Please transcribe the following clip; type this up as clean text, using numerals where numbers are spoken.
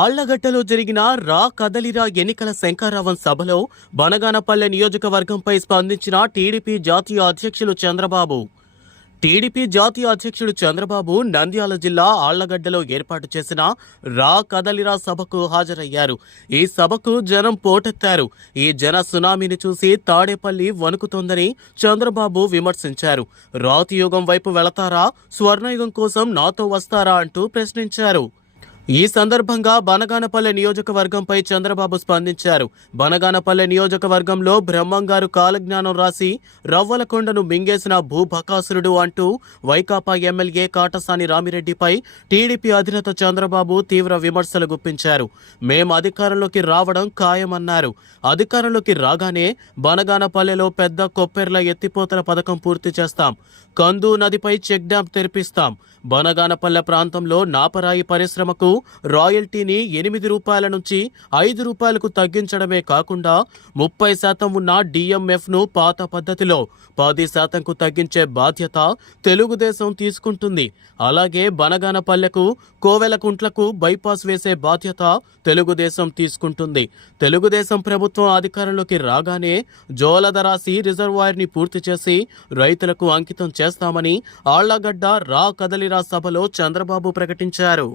ఆళ్లగడ్డలో జరిగిన రా కదలిరా ఎన్నికల శంఖారావం సభలో బనగానపల్లె నియోజకవర్గంపై స్పందించిన టీడీపీ జాతీయ అధ్యక్షులు చంద్రబాబు. నంద్యాల జిల్లా ఆళ్లగడ్డలో ఏర్పాటు చేసిన రా కదలిరా సభకు హాజరయ్యారు. ఈ సభకు జనం పోటెత్తారు. ఈ జన సునామీని చూసి తాడేపల్లి వణుకుతోందని చంద్రబాబు విమర్శించారు. రాతియుగం వైపు వెళతారా, స్వర్ణయుగం కోసం నాతో వస్తారా అంటూ ప్రశ్నించారు. ఈ సందర్భంగా బనగానపల్లె నియోజకవర్గంపై చంద్రబాబు స్పందించారు. బనగానపల్లె నియోజకవర్గంలో బ్రహ్మంగారు కాలజ్ఞానం రాసి రవ్వలకొండను మింగేసిన భూభకాసురుడు అంటూ వైకాపా ఎమ్మెల్యే కాటసాని రామిరెడ్డిపై టీడీపీ అధినేత చంద్రబాబు తీవ్ర విమర్శలు గుప్పించారు. మేం అధికారంలోకి రావడం ఖాయమన్నారు. అధికారంలోకి రాగానే బనగానపల్లెలో పెద్ద కొప్పెర్ల ఎత్తిపోతల పథకం పూర్తి చేస్తాం. కందు నదిపై చెక్ డ్యాం తెరిపిస్తాం. బనగానపల్లె ప్రాంతంలో నాపరాయి పరిశ్రమకు రాయల్టీని 8 రూపాయల నుంచి 5 రూపాయలకు తగ్గించడమే కాకుండా 30% ఉన్న డిఎంఎఫ్ను పాత పద్ధతిలో 10%కు తగ్గించే బాధ్యత తెలుగుదేశం తీసుకుంటుంది. అలాగే బనగానపల్లెకు కోవెలకుంట్లకు బైపాస్ వేసే బాధ్యత తెలుగుదేశం తీసుకుంటుంది. తెలుగుదేశం ప్రభుత్వం అధికారంలోకి రాగానే జోలదరాసి రిజర్వాయర్ని పూర్తి చేసి రైతులకు అంకితం చేస్తామని ఆళ్లగడ్డ రా కదలిరా సభలో చంద్రబాబు ప్రకటించారు.